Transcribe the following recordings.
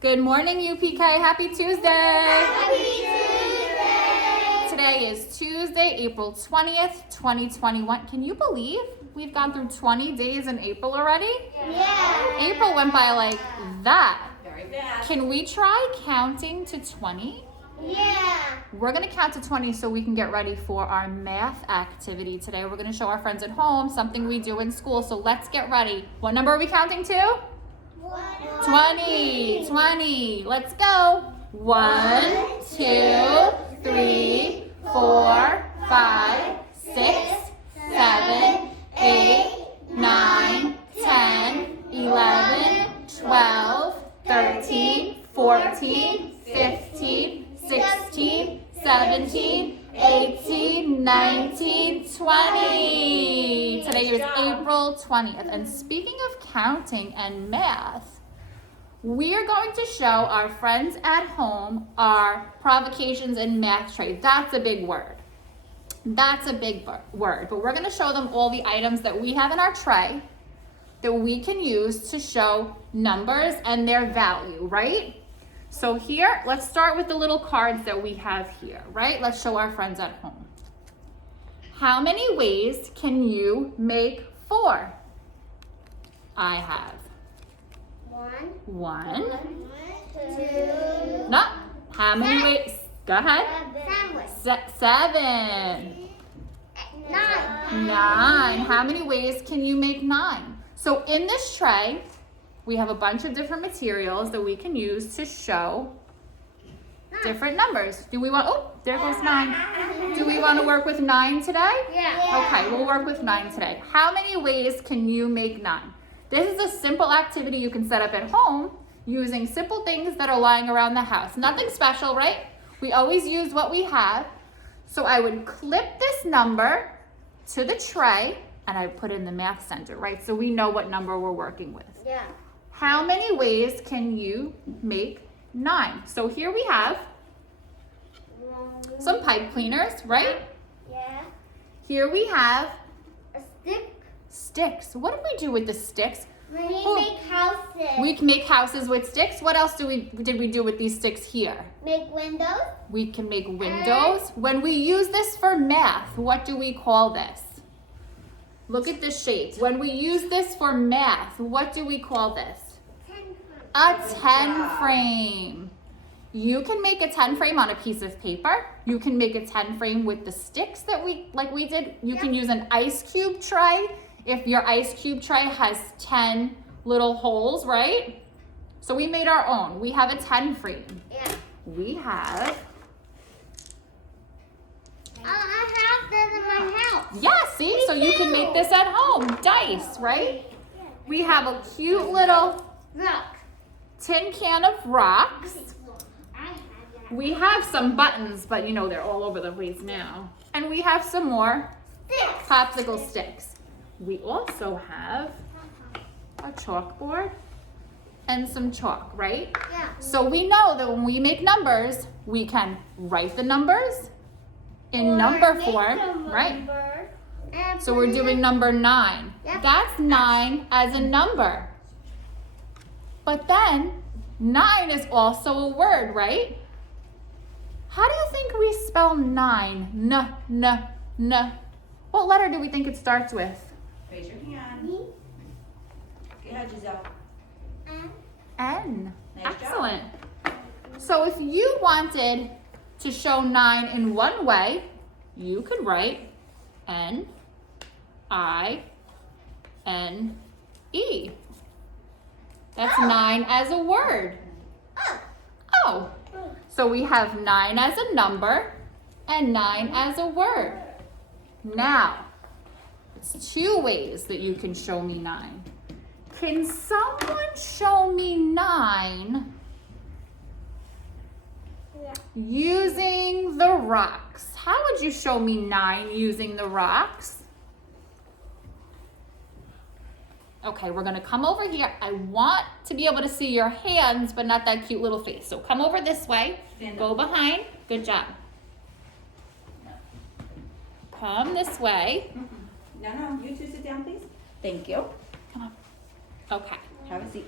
Good morning, UPK. Happy Tuesday. Happy Tuesday. Today is Tuesday, April 20th, 2021. Can you believe we've gone through 20 days in April already? Yeah. April went by like that. Very fast. Can we try counting to 20? Yeah. We're going to count to 20 so we can get ready for our math activity today. We're going to show our friends at home something we do in school. So let's get ready. What number are we counting to? 20. 20. Let's go. 1, 2, 3, 4, 5, 6, 7, 8, 9, 10, 11, 12, 13, 14, 15, 16, 17, 18, 19, 20. Today is April 20th. And speaking of counting and math, we are going to show our friends at home our provocations and math tray. That's a big word. That's a big word. But we're going to show them all the items that we have in our tray that we can use to show numbers and their value, right? So here, let's start with the little cards that we have here, right? Let's show our friends at home. How many ways can you make 4? I have 1. 2. No. How many ways? Go ahead. 7. 9. How many ways can you make 9? So in this tray, we have a bunch of different materials that we can use to show different numbers. Do we want, oh, there goes 9. Do we want to work with 9 today? Yeah. Okay, we'll work with 9 today. How many ways can you make 9? This is a simple activity you can set up at home using simple things that are lying around the house. Nothing special, right? We always use what we have. So I would clip this number to the tray and I put it in the math center, right? So we know what number we're working with. Yeah. How many ways can you make 9? So here we have some pipe cleaners, right? Yeah. Here we have A stick. sticks. What did we do with the sticks? We Oh. make houses. We can make houses with sticks. What else did we do with these sticks here? Make windows. We can make windows. When we use this for math, what do we call this? Look at this shape. When we use this for math, what do we call this? A 10 frame. You can make a 10 frame on a piece of paper. You can make a 10 frame with the sticks that we did. You can use an ice cube tray if your ice cube tray has 10 little holes, right? So we made our own. We have a 10 frame. Yeah. We have, I have this in my house. yeah, see? So you can make this at home. Dice, right? We have a cute little Rock. tin can of rocks. I have that. We have some buttons, but you know they're all over the place now. And we have some more Sticks. popsicle sticks. We also have a chalkboard and some chalk, right? Yeah. So we know that when we make numbers, we can write the numbers in number form, right? So we're doing number 9. Yep. That's 9 as a number. But then 9 is also a word, right? How do you think we spell 9? N. What letter do we think it starts with? Raise your hand. Go ahead, Giselle. N. Nice job. Excellent. So if you wanted to show 9 in one way, you could write N-I-N-E. That's 9 as a word. Oh. So we have 9 as a number and 9 as a word. Now, it's 2 ways that you can show me 9. Can someone show me 9 using the rocks? How would you show me 9 using the rocks? Okay, we're gonna come over here. I want to be able to see your hands, but not that cute little face. So come over this way, go behind. Good job. Come this way. No, you two sit down, please. Thank you. Come on. Okay. Have a seat.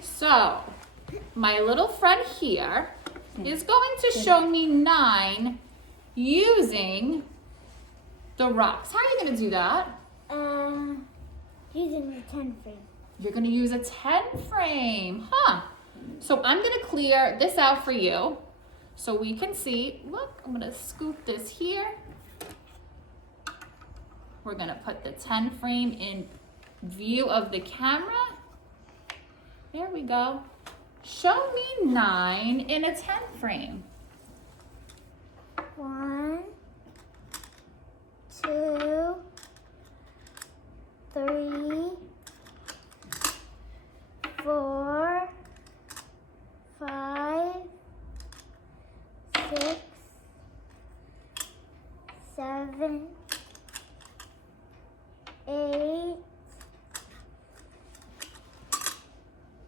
So, my little friend here is going to show me 9 using the rocks. How are you going to do that? Using the 10 frame. You're going to use a 10 frame. Huh. So I'm going to clear this out for you so we can see. Look, I'm going to scoop this here. We're going to put the 10 frame in view of the camera. There we go. Show me 9 in a 10 frame. 1, 2, 3, 4, 5, 6, 7, 8,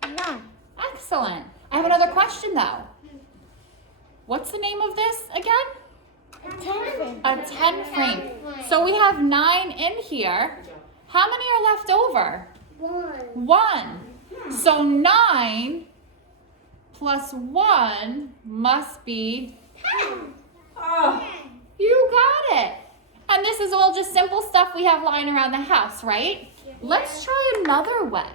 9. Excellent. I have another question though. What's the name of this again? A 10 frame. A 10 frame. So we have 9 in here. How many are left over? 1. So 9 plus 1 must be 10. Oh. You got it. And this is all just simple stuff we have lying around the house, right? Let's try another way.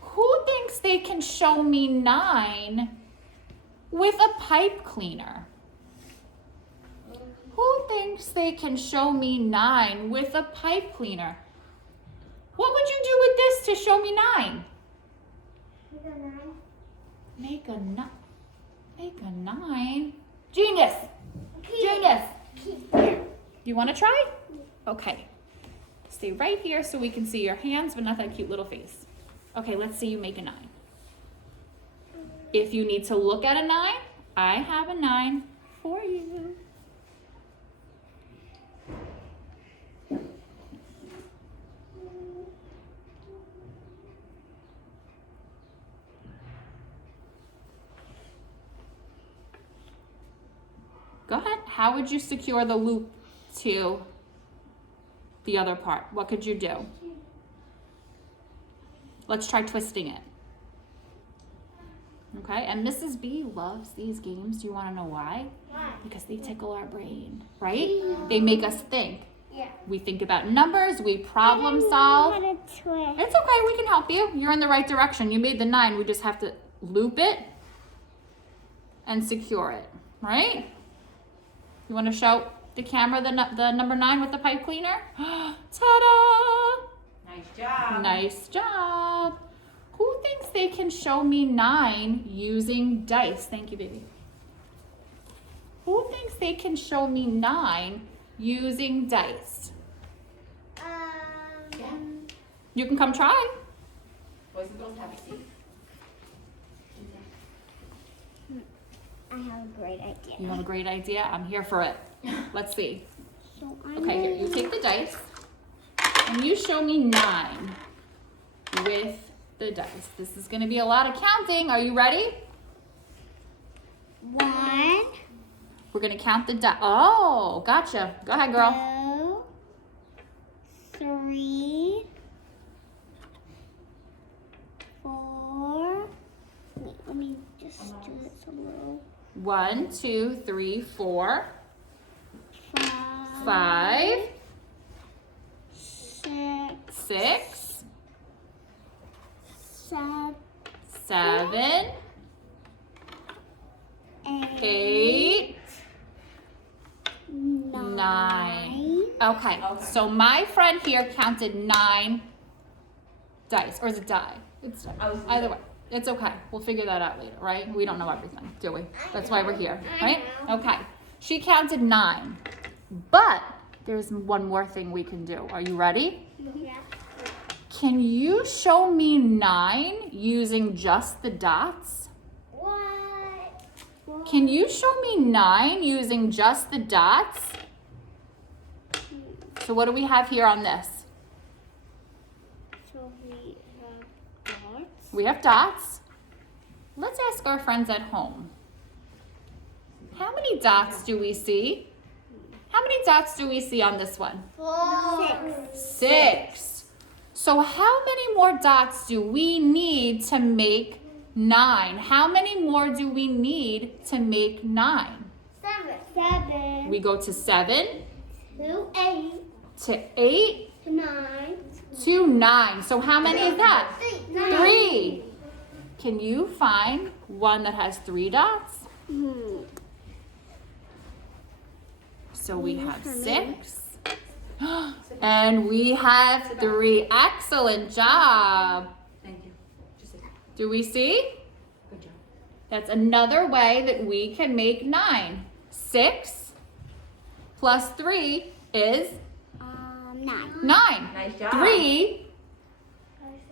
Who thinks they can show me 9 with a pipe cleaner? Who thinks they can show me 9 with a pipe cleaner? What would you do with this to show me 9? Make a 9. Genius. Genius. You want to try? Okay. Stay right here so we can see your hands, but not that cute little face. Okay, let's see you make a 9. If you need to look at a 9, I have a 9 for you. Go ahead. How would you secure the loop to the other part? What could you do? Let's try twisting it. Okay, and Mrs. B loves these games. Do you want to know why? Why? Because they tickle our brain, right? They make us think. Yeah. We think about numbers, we problem solve. It's okay, we can help you. You're in the right direction. You made the 9. We just have to loop it and secure it, right? You want to show the camera the number 9 with the pipe cleaner? Ta-da! Nice job. Nice job. Who thinks they can show me 9 using dice? Thank you, baby. Who thinks they can show me 9 using dice? Yeah. You can come try. Boys and girls have a seat. I have a great idea. You have a great idea? I'm here for it. Let's see. So Okay, here, you take the dice and you show me 9 with the dice. This is going to be a lot of counting. Are you ready? 1, We're going to count the dice. Oh, gotcha. Go ahead, girl. 2, 3, 4. Wait, let me just do this a little. 1, 2, 3, 4, 5, 5, 6, 6, 7, 7, 8, 9. Okay, so my friend here counted 9 dice, or is it die? It's die. Either way, it's okay. We'll figure that out later, right? We don't know everything, do we? That's why we're here, right? Okay, she counted 9, but there's one more thing we can do. Are you ready? Yeah. Can you show me 9 using just the dots? What? Can you show me 9 using just the dots? So what do we have here on this? So we have dots. We have dots. Let's ask our friends at home. How many dots do we see? How many dots do we see on this one? 4. 6. So how many more dots do we need to make 9. How many more do we need to make 9? 7. We go to 7, To 8. to 8, To 9. to 9. So how many is that? 9. 3. Can you find one that has 3 dots? So we have 6. And we have 3. Excellent job. Thank you. Just sit. Do we see? Good job. That's another way that we can make 9. 6 plus 3 is 9. 9. Nice job. 3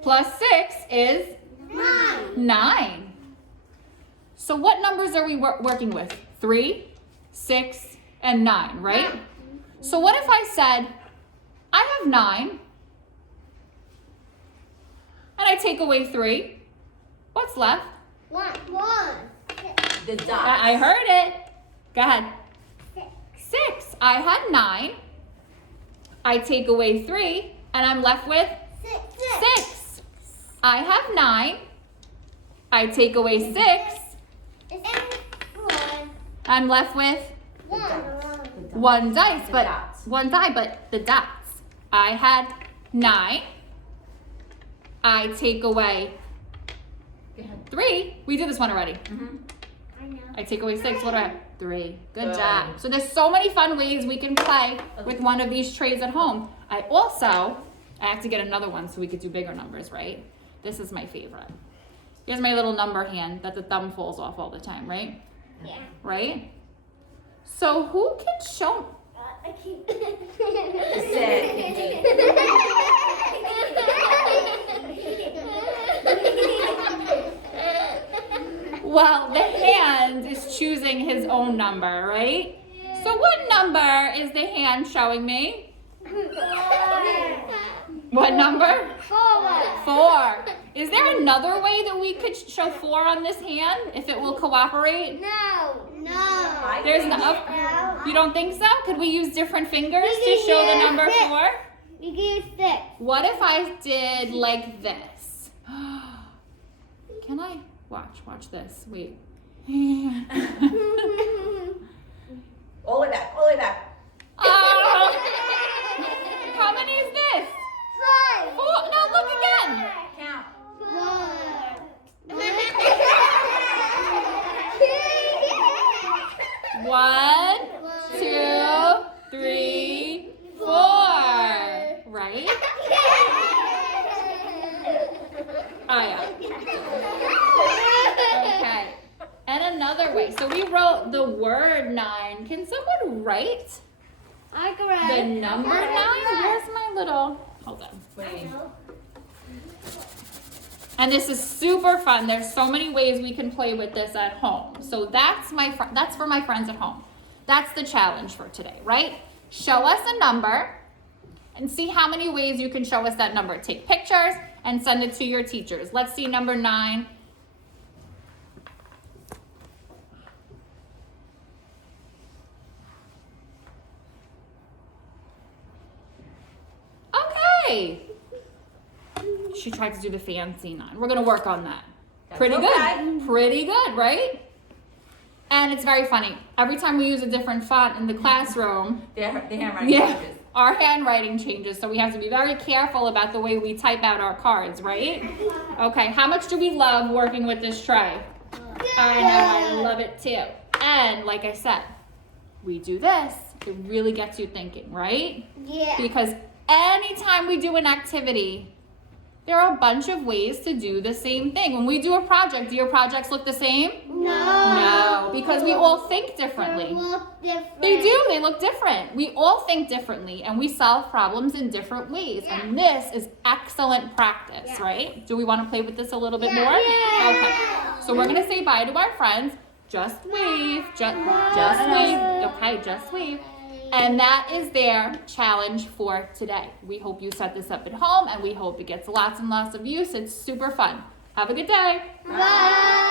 plus 6 is 9. 9. So what numbers are we working with? 3, 6, and 9, right? So what if I said, I have 9, and I take away 3? What's left? 1. The dots. I heard it. Go ahead. 6. 6. I had 9. I take away 3, and I'm left with 6. I have 9. I take away 6. I'm left with 1 dice, but dots. 1 die, but the dots. I had 9. I take away 3. We did this one already. I know. I take away 6. What do I have? 3. Good Good. job. So there's so many fun ways we can play with one of these trays at home. I have to get another one so we could do bigger numbers, right? This is my favorite. Here's my little number hand that the thumb falls off all the time, right? Yeah. Right? So who can show? I keep. Well, the hand is choosing his own number, right? So what number is the hand showing me? What number? 4. Is there another way that we could show 4 on this hand if it will cooperate? No. There's no. You don't think so? Could we use different fingers to show the number 4? You can use 6. What if I did like this? Can I? Watch this. Wait. All the way back. All the way back. Oh. How many is this? 4. No, look again. Count. 1, 2, 3, 4. Right? Oh, yeah. Okay. And another way. So we wrote the word 9. Can someone write I can write the number 9? Where's my little... Hold on. Wait. And this is super fun. There's so many ways we can play with this at home. So that's for my friends at home. That's the challenge for today, right? Show us a number and see how many ways you can show us that number. Take pictures and send it to your teachers. Let's see number 9. Okay. She tried to do the fancy 9. We're going to work on that. That's Pretty okay. good. Pretty good, right? And it's very funny. Every time we use a different font in the classroom, The handwriting yeah, changes. our handwriting changes. So we have to be very careful about the way we type out our cards, right? Okay, how much do we love working with this tray? I know, I love it too. And like I said, we do this. It really gets you thinking, right? Yeah. Because anytime we do an activity, there are a bunch of ways to do the same thing. When we do a project, do your projects look the same? No, because we all think differently. They look different. They do, they look different. We all think differently and we solve problems in different ways. And this is excellent practice, right? Do we want to play with this a little bit more? Yeah. Okay, so we're gonna say bye to our friends. Just wave, just wave, okay, just wave. And that is their challenge for today. We hope you set this up at home and we hope it gets lots and lots of use. It's super fun. Have a good day. Bye.